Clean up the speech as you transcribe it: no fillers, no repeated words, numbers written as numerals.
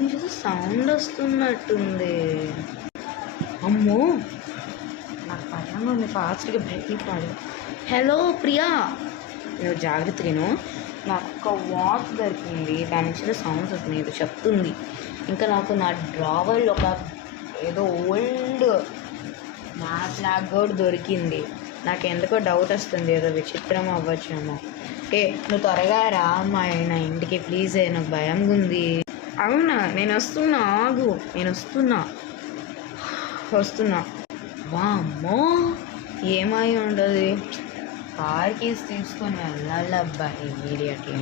నుంచి సౌండ్ వస్తున్నట్టుంది. అమ్మో, నాకు పట్టణంలో ఉంది, ఫాస్ట్గా బయటికి రాడు. హలో ప్రియా, నువ్వు జాగ్రత్తగా. నాకు ఒక వాచ్ దొరికింది, దాని నుంచి సౌండ్స్ వస్తున్నాయి, ఏదో చెప్తుంది. ఇంకా నాకు నా డ్రావర్లో ఒక ఏదో ఓల్డ్ మ్యాప్ లాగ్ కూడా దొరికింది. నాకు ఎందుకో డౌట్ వస్తుంది, ఏదో విచిత్రం అవ్వచ్చేమో. నువ్వు త్వరగా రా మా నా ఇంటికి ప్లీజ్, నాకు భయంగా ఉంది. అవునా, నేను వస్తున్నా, ఆగు, నేను వస్తున్నా. వామ్మో, ఏమై ఉండదు, కార్ కీస్ తీసుకొని వెళ్ళాలి అబ్బాయి ఇమీడియట్లీ.